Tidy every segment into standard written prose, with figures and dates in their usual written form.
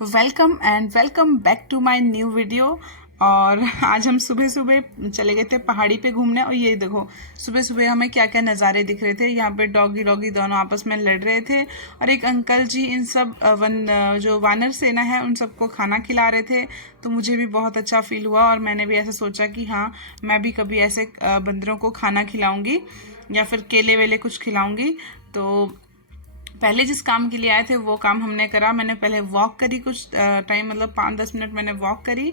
Welcome and welcome back to my new video. और आज हम सुबह सुबह चले गए थे पहाड़ी पे घूमने। और ये देखो सुबह सुबह हमें क्या क्या नज़ारे दिख रहे थे। यहाँ पे डॉगी डॉगी दोनों आपस में लड़ रहे थे और एक अंकल जी इन सब जो वानर सेना है उन सबको खाना खिला रहे थे। तो मुझे भी बहुत अच्छा फील हुआ और मैंने भी ऐसा सोचा कि हाँ मैं भी कभी ऐसे बंदरों को खाना खिलाऊंगी या फिर केले वेले कुछ खिलाऊंगी। तो पहले जिस काम के लिए आए थे वो काम हमने करा। मैंने पहले वॉक करी कुछ टाइम, मतलब 5-10 मिनट मैंने वॉक करी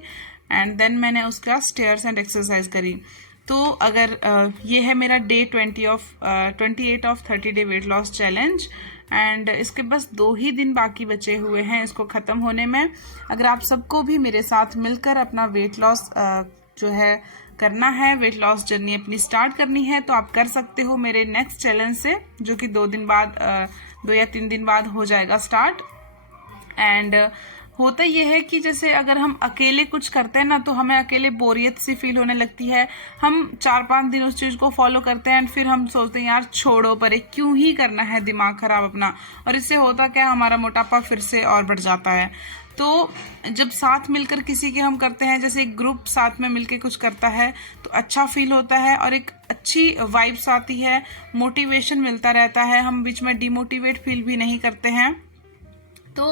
एंड देन मैंने उसका स्टेयर्स एंड एक्सरसाइज करी। तो अगर ये है मेरा day 28 of 30 day weight loss challenge and इसके बस 2 ही दिन बाकी बचे हुए हैं इसको ख़त्म होने में। अगर आप सबको भी मेरे साथ मिलकर अपना वेट लॉस जो है करना है, वेट लॉस जर्नी अपनी स्टार्ट करनी है, तो आप कर सकते हो मेरे नेक्स्ट चैलेंज से, जो कि 2 या 3 दिन बाद हो जाएगा स्टार्ट। एंड होता ये है कि जैसे अगर हम अकेले कुछ करते हैं ना तो हमें अकेले बोरियत सी फील होने लगती है। हम 4-5 दिन उस चीज़ को फॉलो करते हैं एंड फिर हम सोचते हैं यार छोड़ो परे, क्यों ही करना है दिमाग खराब अपना। और इससे होता क्या, हमारा मोटापा फिर से और बढ़ जाता है। तो जब साथ मिलकर किसी के हम करते हैं, जैसे एक ग्रुप साथ में मिलके कुछ करता है तो अच्छा फील होता है और एक अच्छी वाइब्स आती है, मोटिवेशन मिलता रहता है, हम बीच में डिमोटिवेट फील भी नहीं करते हैं। तो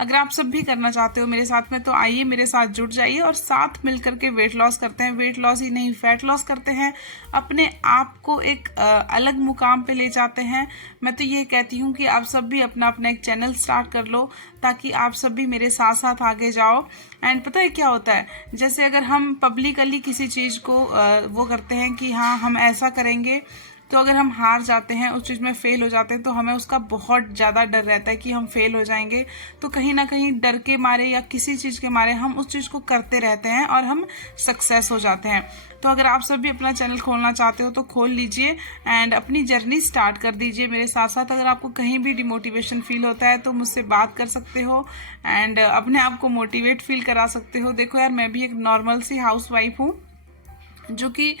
अगर आप सब भी करना चाहते हो मेरे साथ में तो आइए मेरे साथ जुड़ जाइए और साथ मिलकर के वेट लॉस करते हैं। वेट लॉस ही नहीं, फैट लॉस करते हैं, अपने आप को एक अलग मुकाम पे ले जाते हैं। मैं तो ये कहती हूँ कि आप सब भी अपना अपना एक चैनल स्टार्ट कर लो ताकि आप सब भी मेरे साथ साथ आगे जाओ। एंड पता है क्या होता है, जैसे अगर हम पब्लिकली किसी चीज़ को वो करते हैं कि हाँ हम ऐसा करेंगे, तो अगर हम हार जाते हैं, उस चीज़ में फेल हो जाते हैं, तो हमें उसका बहुत ज़्यादा डर रहता है कि हम फेल हो जाएंगे। तो कहीं ना कहीं डर के मारे या किसी चीज़ के मारे हम उस चीज़ को करते रहते हैं और हम सक्सेस हो जाते हैं। तो अगर आप सब भी अपना चैनल खोलना चाहते हो तो खोल लीजिए एंड अपनी जर्नी स्टार्ट कर दीजिए मेरे साथ साथ। अगर आपको कहीं भी डिमोटिवेशन फील होता है तो मुझसे बात कर सकते हो एंड अपने आप को मोटिवेट फील करा सकते हो। देखो यार, मैं भी एक नॉर्मल सी हाउस वाइफ हूँ जो कि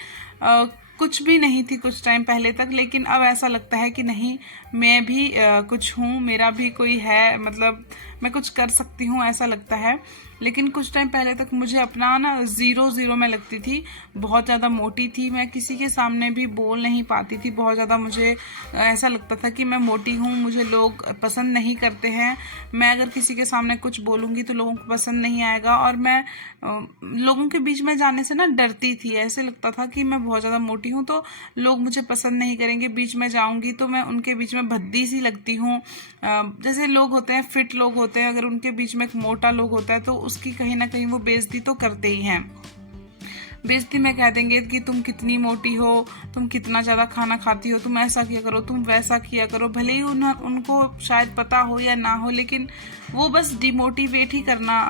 कुछ भी नहीं थी कुछ टाइम पहले तक, लेकिन अब ऐसा लगता है कि नहीं मैं भी कुछ हूँ, मेरा भी कोई है, मतलब मैं कुछ कर सकती हूँ ऐसा लगता है। लेकिन कुछ टाइम पहले तक मुझे अपना ना 0 में लगती थी, बहुत ज़्यादा मोटी थी, मैं किसी के सामने भी बोल नहीं पाती थी। बहुत ज़्यादा मुझे ऐसा लगता था कि मैं मोटी हूँ, मुझे लोग पसंद नहीं करते हैं, मैं अगर किसी के सामने कुछ बोलूँगी तो लोगों को पसंद नहीं आएगा। और मैं लोगों के बीच में जाने से ना डरती थी, ऐसे लगता था कि मैं बहुत ज़्यादा मोटी हूँ तो लोग मुझे पसंद नहीं करेंगे, बीच में जाऊँगी तो मैं उनके बीच में भद्दी सी लगती हूँ। जैसे लोग होते हैं, फिट लोग होते हैं, अगर उनके बीच में एक मोटा लोग होता है तो उसकी कहीं ना कहीं वो बेइज्जती तो करते ही हैं। बेइज्जती में कह देंगे कि तुम कितनी मोटी हो, तुम कितना ज़्यादा खाना खाती हो, तुम ऐसा किया करो, तुम वैसा किया करो। भले ही उनको शायद पता हो या ना हो, लेकिन वो बस डिमोटिवेट ही करना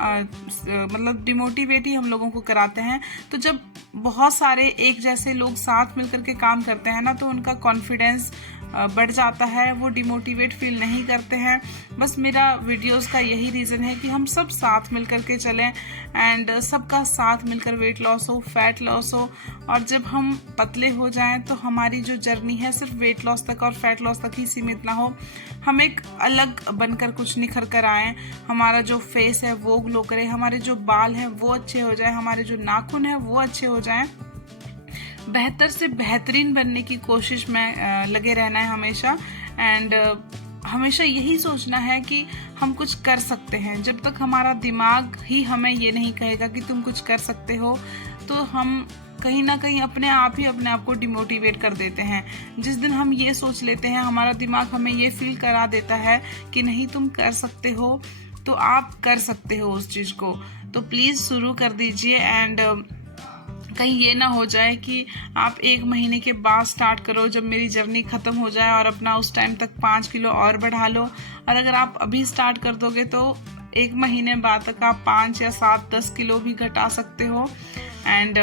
मतलब डिमोटिवेट ही हम लोगों को कराते हैं। तो जब बहुत सारे एक जैसे लोग साथ मिलकर के काम करते हैं ना तो उनका कॉन्फिडेंस बढ़ जाता है, वो डिमोटिवेट फील नहीं करते हैं। बस मेरा वीडियोस का यही रीज़न है कि हम सब साथ मिलकर के चलें एंड सबका साथ मिलकर वेट लॉस हो, फैट लॉस हो। और जब हम पतले हो जाएं तो हमारी जो जर्नी है सिर्फ वेट लॉस तक और फैट लॉस तक ही सीमित ना हो, हम एक अलग बनकर कुछ निखर कर आएँ। हमारा जो फेस है वो ग्लो करे, हमारे जो बाल हैं वो अच्छे हो जाए, हमारे जो नाखून हैं वो अच्छे हो जाएं। बेहतर से बेहतरीन बनने की कोशिश में लगे रहना है हमेशा। एंड हमेशा यही सोचना है कि हम कुछ कर सकते हैं। जब तक हमारा दिमाग ही हमें ये नहीं कहेगा कि तुम कुछ कर सकते हो, तो हम कहीं ना कहीं अपने आप ही अपने आप को डिमोटिवेट कर देते हैं। जिस दिन हम ये सोच लेते हैं, हमारा दिमाग हमें ये फील करा देता है कि नहीं तुम कर सकते हो, तो आप कर सकते हो उस चीज़ को। तो प्लीज़ शुरू कर दीजिए एंड कहीं ये ना हो जाए कि आप 1 महीने के बाद स्टार्ट करो, जब मेरी जर्नी ख़त्म हो जाए, और अपना उस टाइम तक 5 किलो और बढ़ा लो। और अगर आप अभी स्टार्ट कर दोगे तो 1 महीने बाद तक आप 5 या 7-10 किलो भी घटा सकते हो। एंड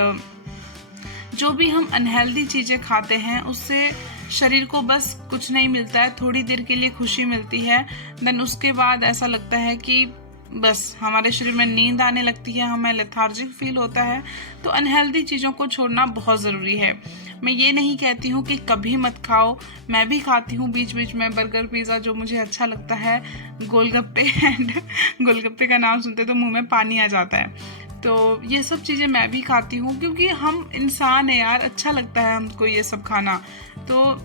जो भी हम अनहेल्दी चीज़ें खाते हैं उससे शरीर को बस कुछ नहीं मिलता है, थोड़ी देर के लिए खुशी मिलती है, देन उसके बाद ऐसा लगता है कि बस हमारे शरीर में नींद आने लगती है, हमें लेथार्जिक फील होता है। तो अनहेल्दी चीज़ों को छोड़ना बहुत ज़रूरी है। मैं ये नहीं कहती हूँ कि कभी मत खाओ, मैं भी खाती हूँ बीच बीच में बर्गर पिज़्ज़ा जो मुझे अच्छा लगता है, गोलगप्पे एंड गोलगप्पे का नाम सुनते तो मुंह में पानी आ जाता है। तो ये सब चीज़ें मैं भी खाती हूँ क्योंकि हम इंसान है यार, अच्छा लगता है हमको ये सब खाना। तो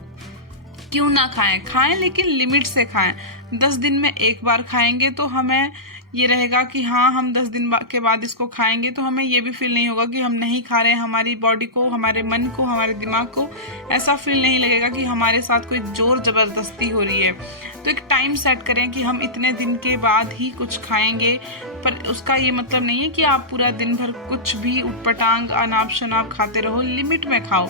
क्यों ना खाएं लेकिन लिमिट से खाएं। 10 दिन में एक बार खाएंगे तो हमें ये रहेगा कि हाँ हम 10 दिन के बाद इसको खाएंगे, तो हमें ये भी फील नहीं होगा कि हम नहीं खा रहे हैं। हमारी बॉडी को, हमारे मन को, हमारे दिमाग को ऐसा फील नहीं लगेगा कि हमारे साथ कोई जोर जबरदस्ती हो रही है। तो एक टाइम सेट करें कि हम इतने दिन के बाद ही कुछ खाएंगे, पर उसका ये मतलब नहीं है कि आप पूरा दिन भर कुछ भी उटपटांग अनाप शनाप खाते रहो। लिमिट में खाओ।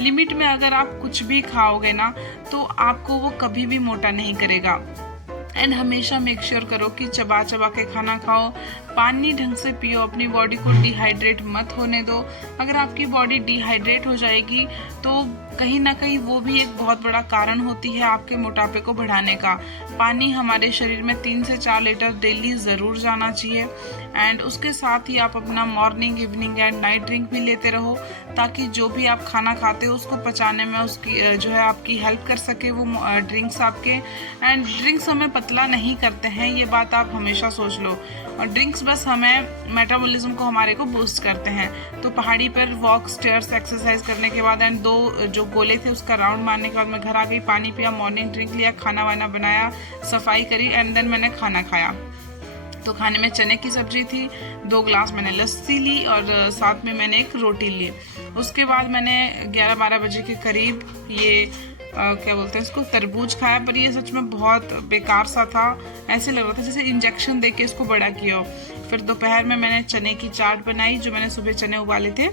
लिमिट में अगर आप कुछ भी खाओगे ना तो आपको वो कभी भी मोटा नहीं करेगा। एंड हमेशा मेक श्योर करो कि चबा चबा के खाना खाओ, पानी ढंग से पियो, अपनी बॉडी को डिहाइड्रेट मत होने दो। अगर आपकी बॉडी डिहाइड्रेट हो जाएगी तो कहीं ना कहीं वो भी एक बहुत बड़ा कारण होती है आपके मोटापे को बढ़ाने का। पानी हमारे शरीर में 3 से 4 लीटर डेली ज़रूर जाना चाहिए। एंड उसके साथ ही आप अपना morning, evening and night drink भी लेते रहो, ताकि जो भी आप खाना खाते हो उसको पचाने में उसकी जो है आपकी हेल्प कर सके वो ड्रिंक्स आपके। एंड ड्रिंक्स हमें पतला नहीं करते हैं, ये बात आप हमेशा सोच लो। और ड्रिंक्स बस हमें मेटाबॉलिज्म को हमारे को बूस्ट करते हैं। तो पहाड़ी पर वॉक, स्टेयर्स, एक्सरसाइज करने के बाद एंड 2 जो गोले थे उसका राउंड मारने के बाद मैं घर आ गई, पानी पिया, मॉर्निंग ड्रिंक लिया, खाना वाना बनाया, सफाई करी एंड देन मैंने खाना खाया। तो खाने में चने की सब्जी थी, 2 ग्लास मैंने लस्सी ली और साथ में मैंने एक रोटी ली। उसके बाद मैंने 11-12 बजे के करीब ये क्या बोलते हैं इसको, तरबूज खाया। पर ये सच में बहुत बेकार सा था, ऐसे लग रहा था जैसे इंजेक्शन दे के इसको बड़ा किया हो। फिर दोपहर में मैंने चने की चाट बनाई, जो मैंने सुबह चने उबाले थे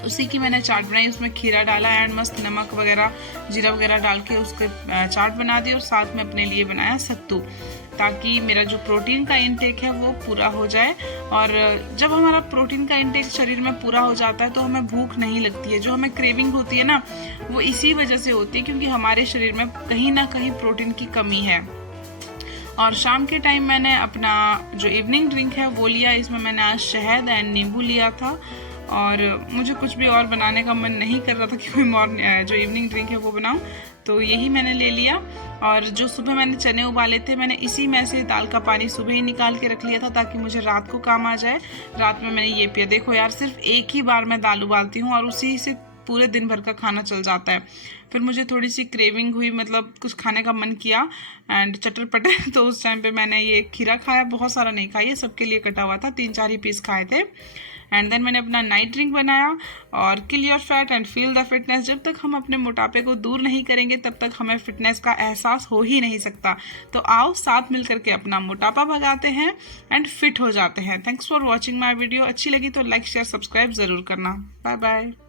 उसी की मैंने चाट बनाई। उसमें खीरा डाला एंड मस्त नमक वगैरह, जीरा वगैरह डाल के उसके चाट बना दी। और साथ में अपने लिए बनाया सत्तू, ताकि मेरा जो प्रोटीन का इंटेक है वो पूरा हो जाए। और जब हमारा प्रोटीन का इंटेक शरीर में पूरा हो जाता है तो हमें भूख नहीं लगती है। जो हमें क्रेविंग होती है ना, वो इसी वजह से होती है क्योंकि हमारे शरीर में कहीं ना कहीं प्रोटीन की कमी है। और शाम के टाइम मैंने अपना जो इवनिंग ड्रिंक है वो लिया। इसमें मैंने आज शहद एंड नींबू लिया था। और मुझे कुछ भी और बनाने का मन नहीं कर रहा था कि मैं जो इवनिंग ड्रिंक है वो बनाऊं, तो यही मैंने ले लिया। और जो सुबह मैंने चने उबाले थे, मैंने इसी में से दाल का पानी सुबह ही निकाल के रख लिया था ताकि मुझे रात को काम आ जाए। रात में मैंने ये पिया। देखो यार, सिर्फ एक ही बार मैं दाल उबालती हूँ और उसी से पूरे दिन भर का खाना चल जाता है। फिर मुझे थोड़ी सी क्रेविंग हुई, मतलब कुछ खाने का मन किया एंड चटर पटर तो उस टाइम पे मैंने ये खीरा खाया। बहुत सारा नहीं खाया, सबके लिए कटा हुआ था, 3-4 ही पीस खाए थे। एंड देन मैंने अपना नाइट ड्रिंक बनाया। और kill your fat and feel the fitness. जब तक हम अपने मोटापे को दूर नहीं करेंगे तब तक हमें फिटनेस का एहसास हो ही नहीं सकता। तो आओ साथ मिल करके अपना मोटापा भगाते हैं एंड फिट हो जाते हैं। Thanks for watching my video. अच्छी लगी तो लाइक, शेयर, सब्सक्राइब जरूर करना। Bye bye.